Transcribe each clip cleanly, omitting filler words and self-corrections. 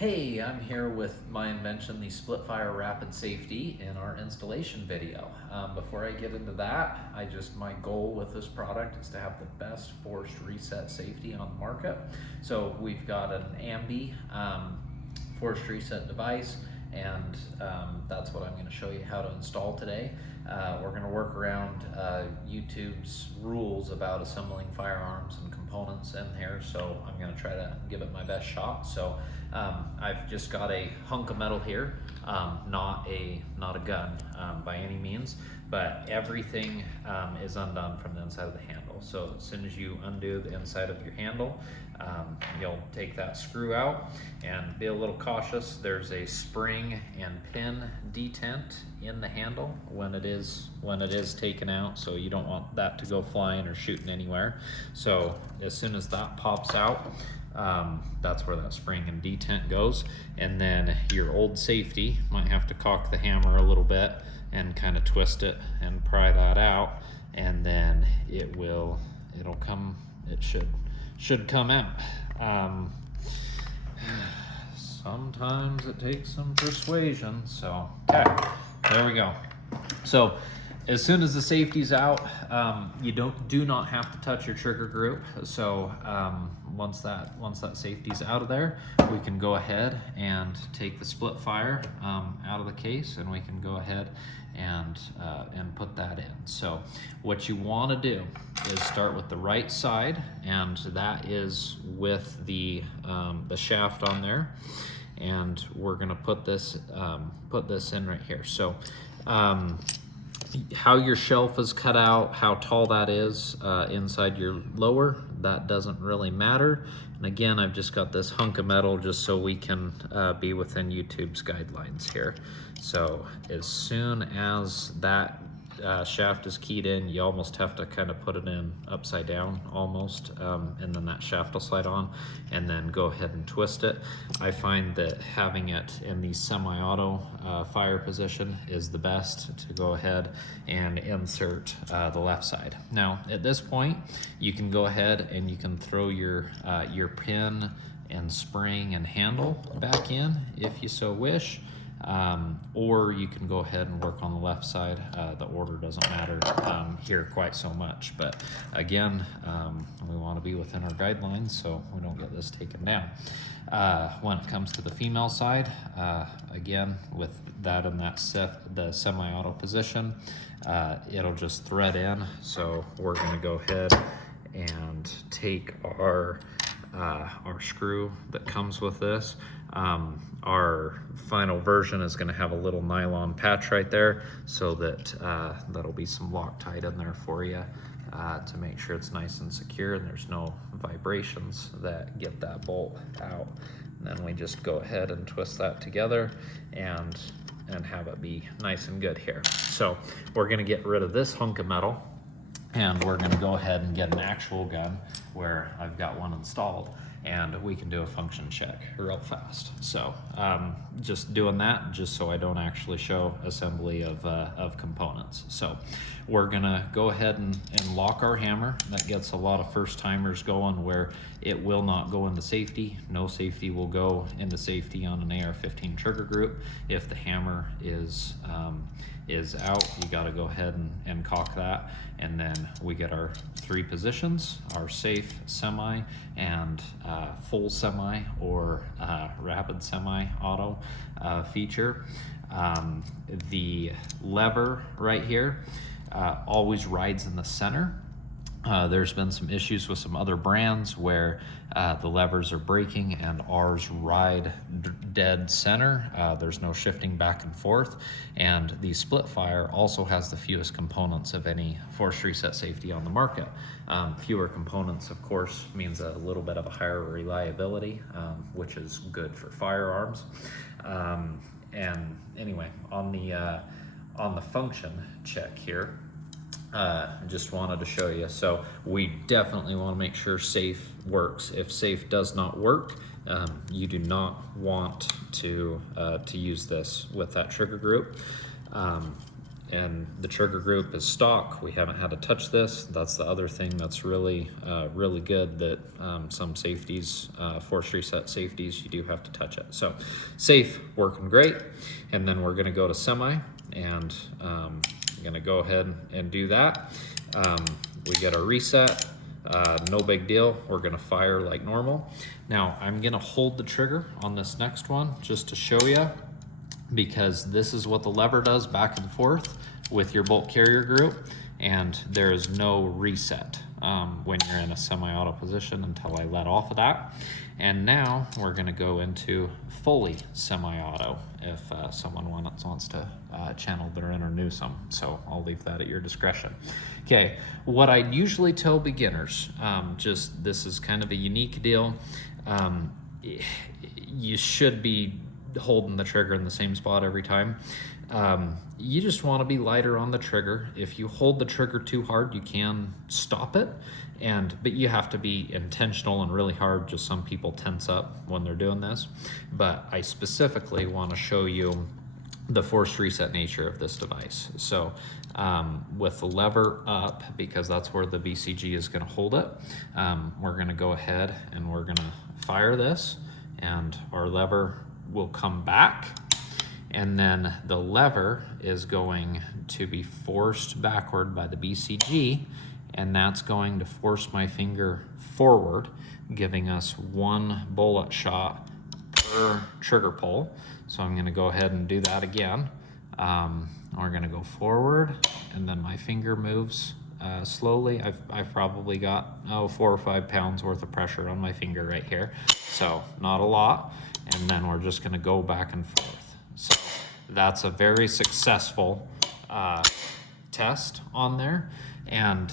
Hey, I'm here with my invention, the Splitfire Rapid Safety, in our installation video. Before I get into that, my goal with this product is to have the best forced reset safety on the market. So we've got an Ambi forced reset device, and that's what I'm going to show you how to install today. We're going to work around YouTube's rules about assembling firearms and components in here, so I'm going to try to give it my best shot. So I've just got a hunk of metal here, not a gun by any means, but everything is undone from the inside of the handle. So as soon as you undo the inside of your handle, you'll take that screw out and be a little cautious. There's a spring and pin detent in the handle when it is taken out, so you don't want that to go flying or shooting anywhere. So as soon as that pops out, that's where that spring and detent goes. And then your old safety might have to cock the hammer a little bit and kind of twist it and pry that out, and then it should come out. Sometimes it takes some persuasion. So okay, there we go. So as soon as the safety's out, you do not have to touch your trigger group. So once that safety's out of there, we can go ahead and take the Splitfire out of the case, and we can go ahead and put that in. So what you want to do is start with the right side, and that is with the shaft on there, and we're going to put this in right here. So how your shelf is cut out, how tall that is inside your lower, that doesn't really matter. And again, I've just got this hunk of metal just so we can be within YouTube's guidelines here. So as soon as that shaft is keyed in, you almost have to kind of put it in upside down almost, and then that shaft will slide on, and then go ahead and twist it. I find that having it in the semi-auto fire position is the best to go ahead and insert the left side. Now at this point, you can go ahead and you can throw your pin and spring and handle back in if you so wish. Or you can go ahead and work on the left side. The order doesn't matter here quite so much, but again, we want to be within our guidelines so we don't get this taken down. When it comes to the female side, again, with that in the semi-auto position, it'll just thread in. So we're going to go ahead and take our screw that comes with this. Our final version is going to have a little nylon patch right there, so that that'll be some Loctite in there for you to make sure it's nice and secure and there's no vibrations that get that bolt out. And then we just go ahead and twist that together and have it be nice and good here. So we're going to get rid of this hunk of metal, and we're going to go ahead and get an actual gun where I've got one installed, and we can do a function check real fast. So just doing that just so I don't actually show assembly of components. So we're gonna go ahead and lock our hammer. That gets a lot of first timers going where it will not go into safety. No safety will go into safety on an AR-15 trigger group. If the hammer is out, you got to go ahead and cock that, and then we get our three positions: our safe, semi, and full semi or rapid semi-auto feature. The lever right here always rides in the center. There's been some issues with some other brands where the levers are breaking and ours ride dead center. There's no shifting back and forth, and the Splitfire also has the fewest components of any forced reset safety on the market. Fewer components, of course, means a little bit of a higher reliability, which is good for firearms. And anyway, on the function check here, just wanted to show you. So we definitely want to make sure safe works. If safe does not work, you do not want to use this with that trigger group. and the trigger group is stock. We haven't had to touch this. That's the other thing that's really, really good, that some safeties, force reset safeties, you do have to touch it. So safe, working great. And then we're gonna go to semi, and I'm gonna go ahead and do that. We get our reset, no big deal. We're gonna fire like normal. Now I'm gonna hold the trigger on this next one just to show you, because this is what the lever does back and forth with your bolt carrier group, and there is no reset when you're in a semi-auto position until I let off of that. And now we're gonna go into fully semi-auto if someone wants to channel their inner Newsome. So I'll leave that at your discretion. Okay, what I usually tell beginners, just this is kind of a unique deal. You should be holding the trigger in the same spot every time. You just want to be lighter on the trigger. If you hold the trigger too hard, you can stop it, but you have to be intentional and really hard. Just some people tense up when they're doing this, but I specifically want to show you the forced reset nature of this device. So with the lever up, because that's where the BCG is going to hold it, we're going to go ahead and we're going to fire this, and our lever will come back, and then the lever is going to be forced backward by the BCG, and that's going to force my finger forward, giving us 1 bullet shot per trigger pull. So I'm gonna go ahead and do that again. We're gonna go forward, and then my finger moves slowly. I've probably got 4 or 5 pounds worth of pressure on my finger right here, so not a lot. And then we're just gonna go back and forth. So that's a very successful test on there. And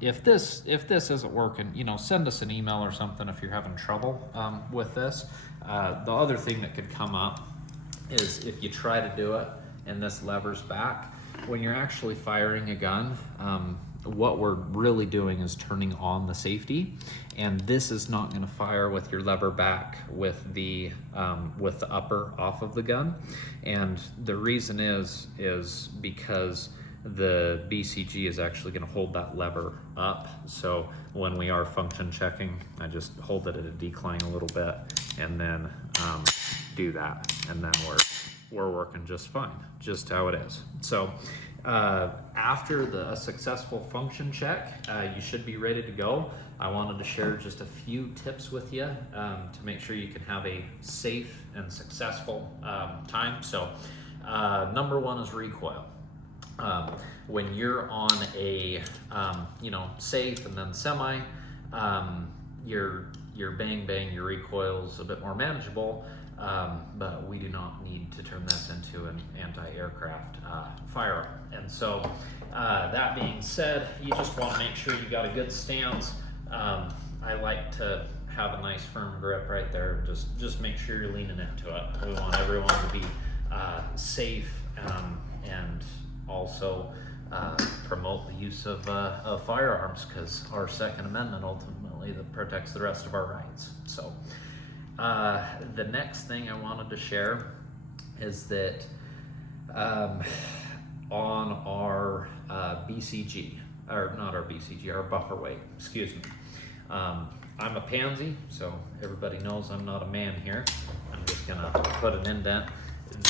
if this isn't working, send us an email or something if you're having trouble with this. The other thing that could come up is if you try to do it and this lever's back, when you're actually firing a gun, what we're really doing is turning on the safety, and this is not going to fire with your lever back with the upper off of the gun. And the reason is because the BCG is actually going to hold that lever up. So when we are function checking, I just hold it at a decline a little bit, and then do that, and then we're working just fine, just how it is. So after a successful function check, you should be ready to go. I wanted to share just a few tips with you to make sure you can have a safe and successful time. So number 1 is recoil. When you're on a safe and then semi, your bang, your recoil is a bit more manageable, but we do not need to turn this into an anti-aircraft firearm. And so that being said, you just want to make sure you got a good stance. I like to have a nice firm grip right there. Just make sure you're leaning into it. We want everyone to be safe and also promote the use of firearms, because our Second Amendment ultimately that protects the rest of our rights. So the next thing I wanted to share is that on our BCG, or not our BCG, our buffer weight, excuse me. I'm a pansy, so everybody knows I'm not a man here. I'm just gonna put an indent.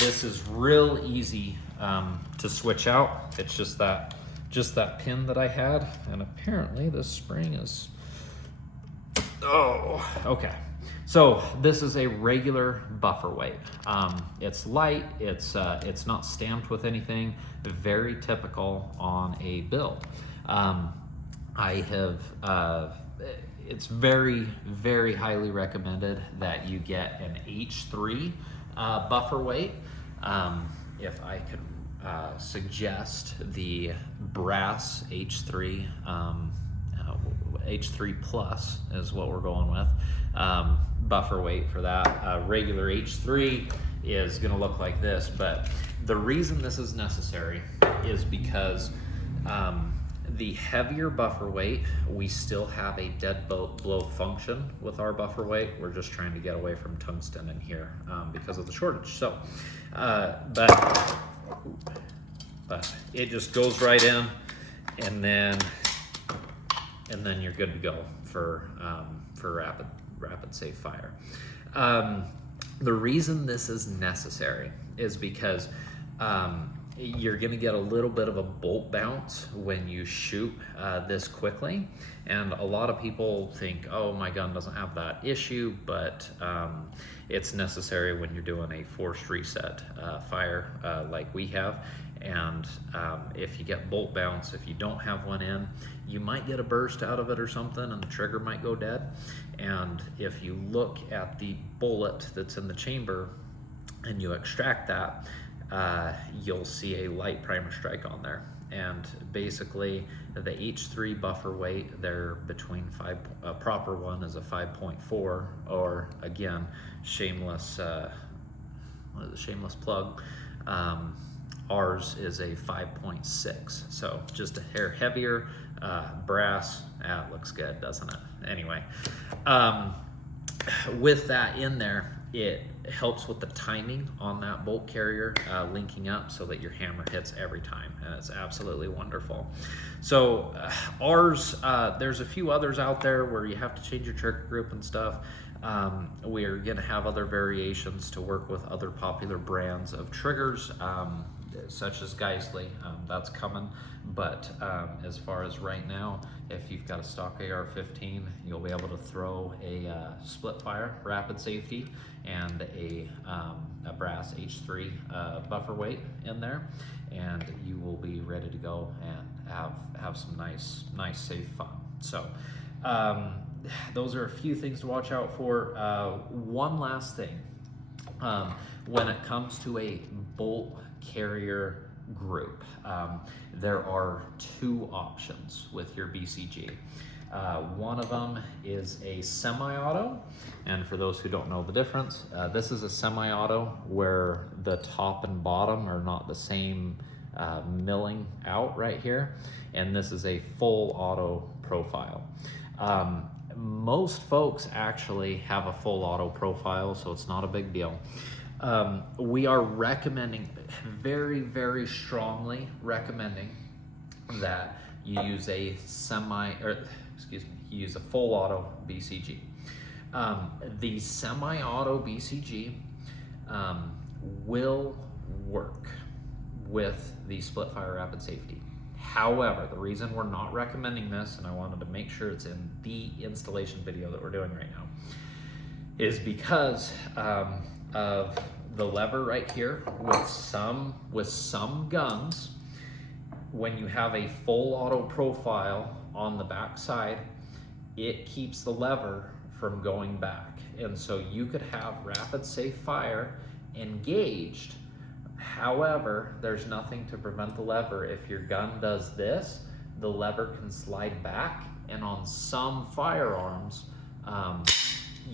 This is real easy to switch out. It's just that pin that I had, and apparently this spring is, okay. So this is a regular buffer weight. It's light, it's not stamped with anything, very typical on a build. It's very, very highly recommended that you get an H3 buffer weight. If I could suggest the brass H3, H3 Plus is what we're going with. Buffer weight for that. Regular H3 is going to look like this, but the reason this is necessary is because the heavier buffer weight, we still have a dead blow function with our buffer weight. We're just trying to get away from tungsten in here because of the shortage. So, but but it just goes right in, and then you're good to go for rapid safe fire. The reason this is necessary is because you're going to get a little bit of a bolt bounce when you shoot this quickly, and a lot of people think, oh, my gun doesn't have that issue, but it's necessary when you're doing a forced reset fire like we have. And if you get bolt bounce, if you don't have one in, you might get a burst out of it or something, and the trigger might go dead. And if you look at the bullet that's in the chamber and you extract that, you'll see a light primer strike on there. And basically the H3 buffer weight, they're between a proper one is a 5.4, or again, shameless plug, ours is a 5.6, so just a hair heavier. Brass, it looks good, doesn't it? Anyway, with that in there, it helps with the timing on that bolt carrier linking up so that your hammer hits every time, and it's absolutely wonderful. So ours, there's a few others out there where you have to change your trigger group and stuff. We're going to have other variations to work with other popular brands of triggers, such as Geisley. That's coming. But as far as right now, if you've got a stock AR-15, you'll be able to throw a Splitfire Rapid Safety and a brass H3 buffer weight in there, and you will be ready to go and have some nice safe fun. So those are a few things to watch out for. One last thing, when it comes to a bolt carrier group, there are two options with your BCG. One of them is a semi-auto, and for those who don't know the difference, this is a semi-auto where the top and bottom are not the same milling out right here, and this is a full auto profile. Most folks actually have a full auto profile, so it's not a big deal. We are recommending, very strongly recommending, that you use a use a full auto BCG. The semi-auto BCG will work with the Splitfire Rapid Safety. However, the reason we're not recommending this, and I wanted to make sure it's in the installation video that we're doing right now, is because of the lever right here. With some guns, when you have a full auto profile on the back side, it keeps the lever from going back, and so you could have rapid safe fire engaged. However, there's nothing to prevent the lever. If your gun does this, the lever can slide back, and on some firearms,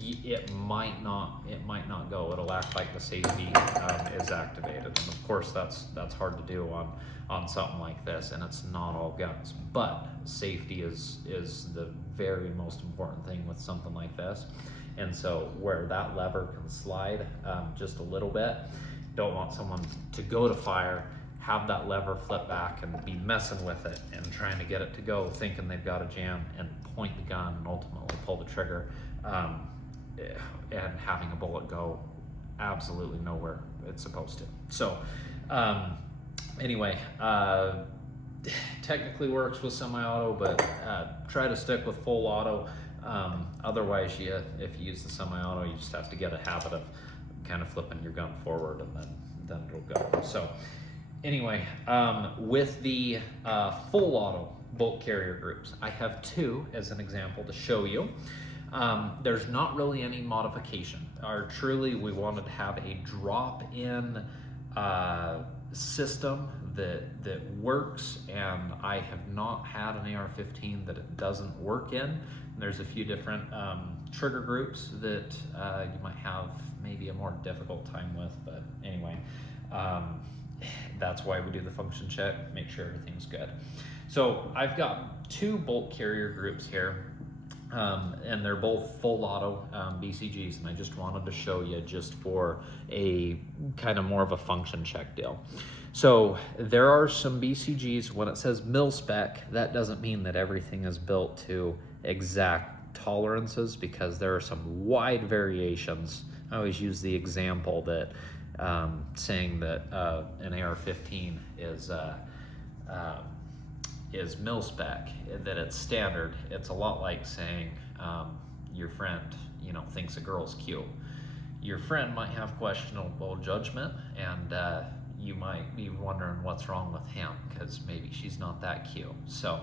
it might not go. It'll act like the safety is activated, and of course that's hard to do on something like this, and it's not all guns. But safety is the very most important thing with something like this, and so where that lever can slide just a little bit, don't want someone to go to fire, have that lever flip back and be messing with it and trying to get it to go, thinking they've got a jam, and point the gun and ultimately pull the trigger, and having a bullet go absolutely nowhere it's supposed to. So anyway, technically works with semi-auto, but try to stick with full auto. Otherwise, if you use the semi-auto, you just have to get a habit of kind of flipping your gun forward, and then it'll go. So anyway, with the full auto bolt carrier groups, I have two as an example to show you. There's not really any modification. We wanted to have a drop-in system that works, and I have not had an AR-15 that it doesn't work in. There's a few different trigger groups that you might have maybe a more difficult time with, but anyway, that's why we do the function check, make sure everything's good. So I've got two bolt carrier groups here. And they're both full auto BCGs, and I just wanted to show you just for a kind of more of a function check deal. So there are some BCGs, when it says mil spec, that doesn't mean that everything is built to exact tolerances, because there are some wide variations. I always use the example that saying that an AR-15 is mil spec, that it's standard. It's a lot like saying your friend, thinks a girl's cute. Your friend might have questionable judgment, and you might be wondering what's wrong with him, because maybe she's not that cute. So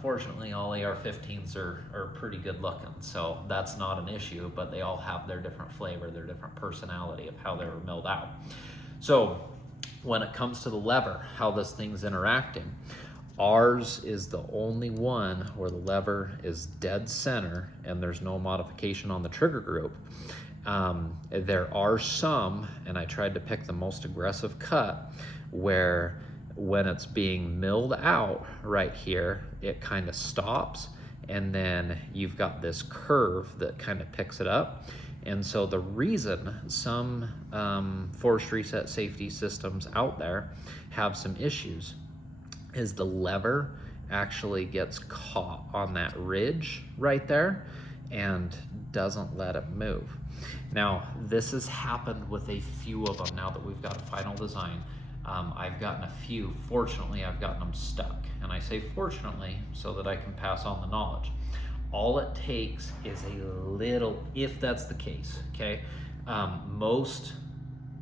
fortunately, all AR-15s are pretty good looking, so that's not an issue, but they all have their different flavor, their different personality of how they were milled out. So when it comes to the lever, how this thing's interacting, ours is the only one where the lever is dead center and there's no modification on the trigger group. There are some, and I tried to pick the most aggressive cut, where when it's being milled out right here, it kind of stops, and then you've got this curve that kind of picks it up. And so the reason some force reset safety systems out there have some issues is the lever actually gets caught on that ridge right there and doesn't let it move. Now, this has happened with a few of them now that we've got a final design. I've gotten a few. Fortunately, I've gotten them stuck. And I say fortunately so that I can pass on the knowledge. All it takes is a little, if that's the case, okay? Most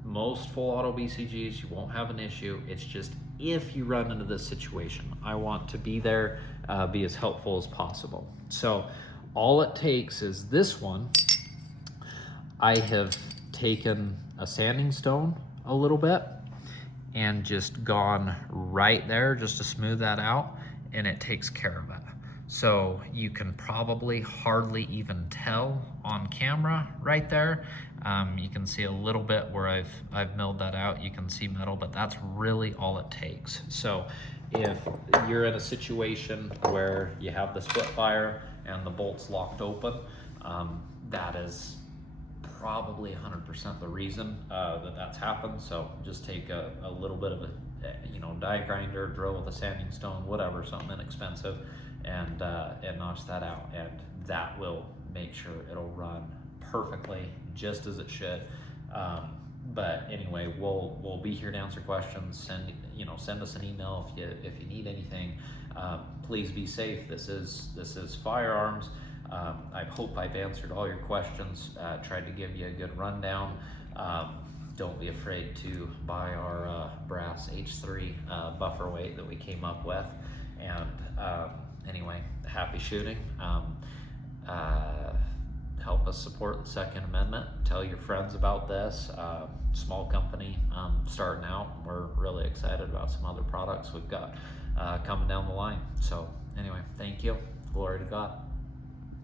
full auto BCGs, you won't have an issue. It's just if you run into this situation, I want to be there, be as helpful as possible. So all it takes is this one. I have taken a sanding stone a little bit and just gone right there just to smooth that out, and it takes care of it. So you can probably hardly even tell on camera right there. You can see a little bit where I've milled that out. You can see metal, but that's really all it takes. So if you're in a situation where you have the Splitfire and the bolt's locked open, that is probably 100% the reason that's happened. So just take a little bit of a die grinder, drill with a sanding stone, whatever, something inexpensive, and notch that out, and that will make sure it'll run perfectly just as it should. But anyway, we'll be here to answer questions. Send us an email if you need anything. Please be safe. This is firearms. I hope I've answered all your questions, tried to give you a good rundown. Don't be afraid to buy our brass H3 buffer weight that we came up with. And anyway, happy shooting. Help us support the Second Amendment. Tell your friends about this. Small company starting out. We're really excited about some other products we've got coming down the line. So anyway, thank you. Glory to God.